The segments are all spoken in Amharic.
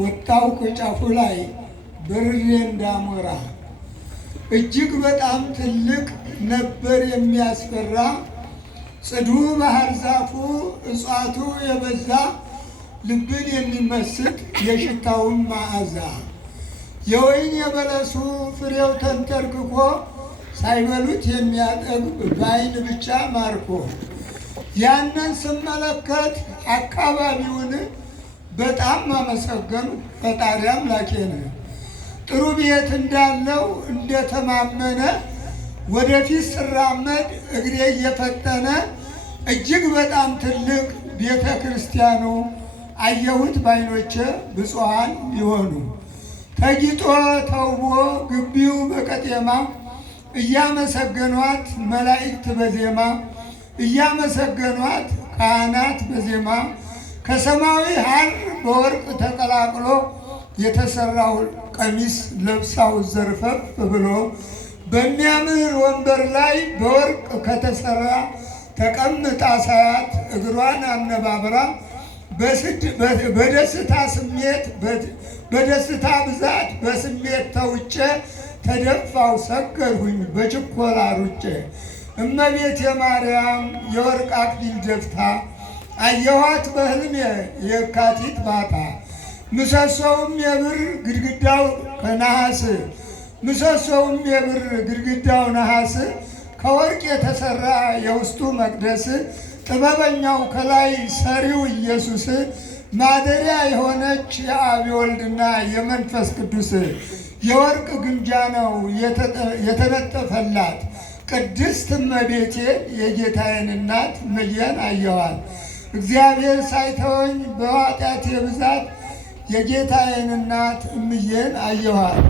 ወጣው ከጫፉ ላይ በርሬ እንዳሞራ እጅግ በጣም ትልቅ ነበር የሚያስፈራ ጽዱ ባህር ዛፉ እጽዋቱ የበዛ ልብን የሚመስጥ የሽታውን መዓዛ የወይን የበለሱ ፍሬው ተንተርክኮ ሳይበሉት የሚያጠግብ በዓይን ብቻ ማርኮ ያንን ስመለከት አካባቢውን በጣም አመሰገኑ ፈጣሪ አምላኬን። ጥሩ ቤት እንዳለው እንደተማመነ ወደፊት ስራመድ እግሬ እየፈጠነ እጅግ በጣም ትልቅ ቤተ ክርስቲያኑ አየሁት ባይኖቼ ብፁዓን ይሆኑ ተጊጦ ተውቦ ግቢው በቀጤማ እያመሰገኗት መላእክት በዜማ እያመሰገኗት ካህናት በዜማ ከሰማያዊ ሐር በወርቅ ተቀላቅሎ የተሰራው ቀሚስ ለብሳው ዘርፈፍ ብሎ በሚያምር ወንበር ላይ በወርቅ ከተሰራ ተቀምጣ ሳያት እግሯን አነባብራ በደስታ ስሜት በደስታ ብዛት በስሜት ተውጬ ተደፋው ሰገድሁኝ በችኮላ ሩጬ እመቤቴ ማርያም የወርቅ አክሊል ደፍታ አየኋት በሕልሜ የካቲት ባታ ምሰሶውም የብር ግድግዳው ከነሐስ ምሰሶውም የብር ግድግዳው ነሐስ ከወርቅ የተሰራ የውስጡ መቅደስ ጥበበኛው ከላይ ሰሪው ኢየሱስ ማደሪያ የሆነች የአብ የወልድና የመንፈስ ቅዱስ የወርቅ ግምጃ ነው የተነጠፈላት ቅድስት እመቤቴ የጌታዬን እናት እምዬን አየኋት። እግዚአብሔር ሳይተወኝ በኃጢአቴ ብዛት የጌታዬን እናት እምዬን አየኋት።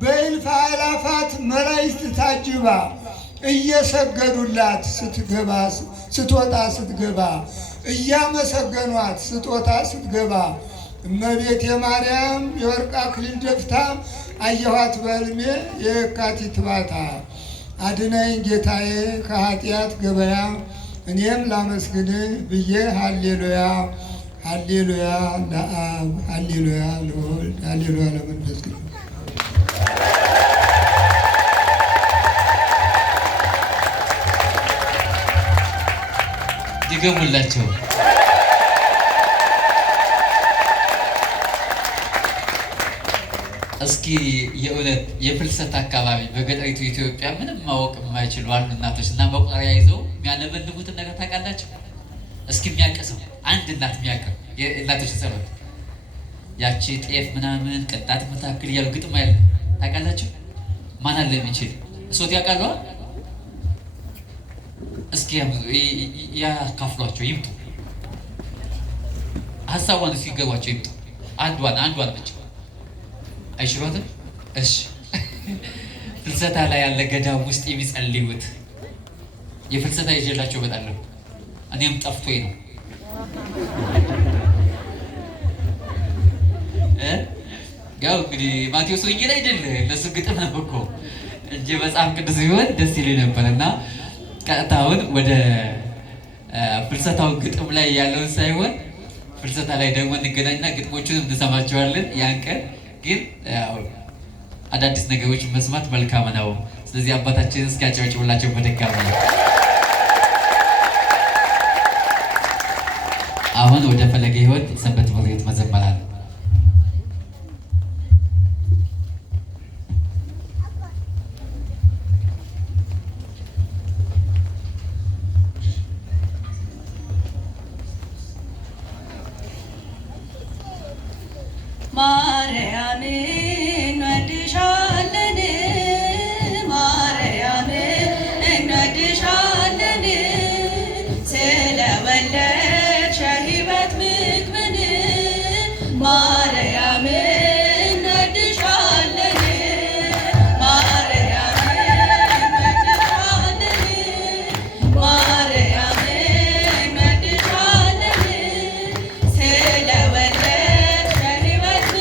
በእልፍ አእላፋት መላእክት ታጅባ እየሰገዱላት ስትወጣ ስትገባ እያመሰገኗት ስትወጣ ስትገባ እመቤቴ ማርያም የወርቅ አክሊል ደፍታ አየኋት በሕልሜ የካቲት ባታ። አድነኝ ጌታዬ ከኃጢአት ገበያ እኔም ላመስግንህ ብዬ ሃሌሉያ ሃሌሉያ ለአብ ሃሌሉያ ለወልድ ሃሌሉያ ለመንፈስ ቅዱስ። ድገሙላቸው። እስኪ የእውነት የፍልሰት አካባቢ በገጠሪቱ ኢትዮጵያ ምንም ማወቅ የማይችሉ አሉ እናቶች እና መቁጠሪያ ይዘው የሚያነበንቡትን ነገር ታውቃላችሁ? እስኪ የሚያቀሰው አንድ እናት የሚያቀር የእናቶች ጸሎት ያቺ ጤፍ ምናምን ቅጣት መታክል እያሉ ግጥም ያለ ታውቃላችሁ? ማን አለ የሚችል እሶት ያውቃሉ? እስኪ ያካፍሏቸው ይምጡ። ሀሳቧን ሲገባቸው ይምጡ። አንዷን ብቻ አይሽሮትም? እሺ ፍልሰታ ላይ ያለ ገዳም ውስጥ የሚጸልዩት የፍልሰታ ይዤላቸው እመጣለሁ። እኔም ጠፍቶኝ ነው ያው እንግዲህ ማቴዎስ ወንጌል አይደል እነሱ ግጥም ነው እኮ እንጂ መጽሐፍ ቅዱስ ቢሆን ደስ ይለኝ ነበር። እና ቀጥታውን ወደ ፍልሰታው ግጥም ላይ ያለውን ሳይሆን ፍልሰታ ላይ ደግሞ እንገናኝና ግጥሞቹን እንሰማቸዋለን። ያን ቀን ግን አዳዲስ ነገሮች መስማት መልካም ነው። ስለዚህ አባታችን እስኪያጨበጭቡላቸው በድጋሚ አሁን ወደ ፈለገ ሕይወት ሰንበት ትምህርት ቤት መዘመራል። ማርያም እንወድሻለን ማርያም እንወድሻለን ስለወለድሽ የሕይወት ምግብን ማርያም እንወድሻለን ማርያም እንወድሻለን ማርያም እንወድሻለን ስለወለድሽ የሕይወት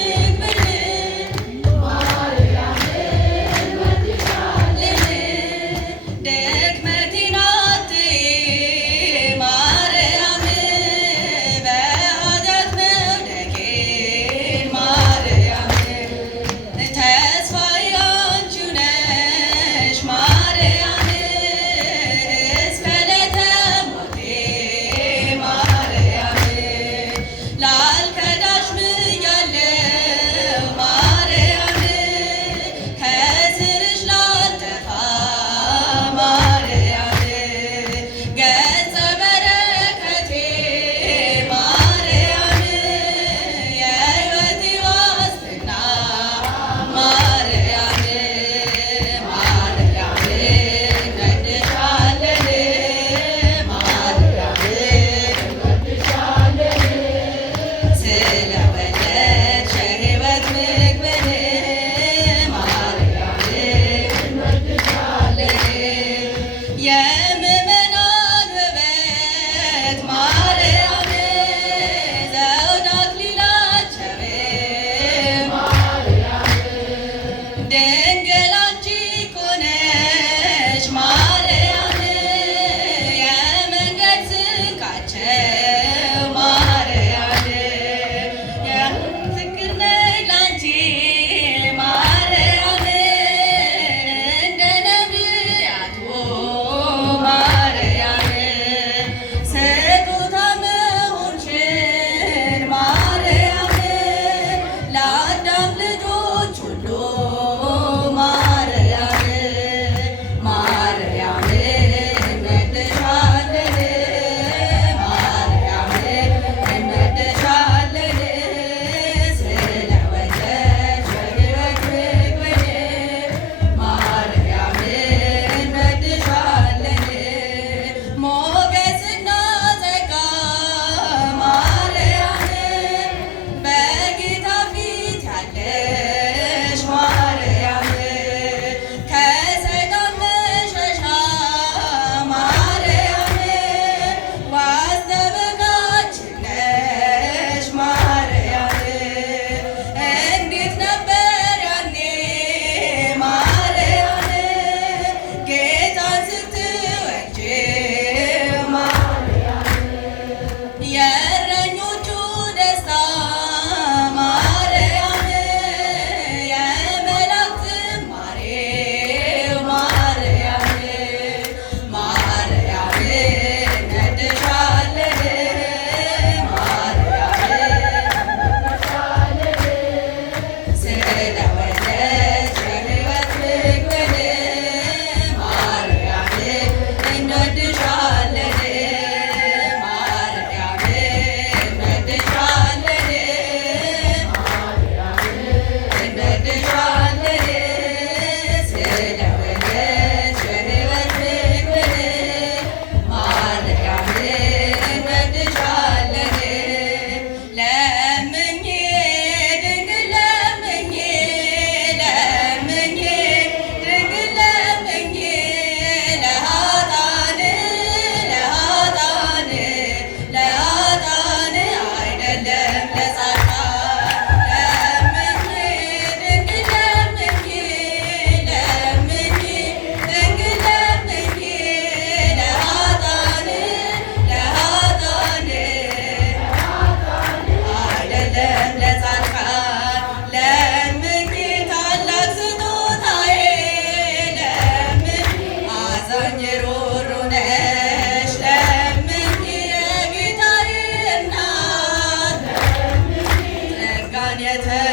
የተመኘ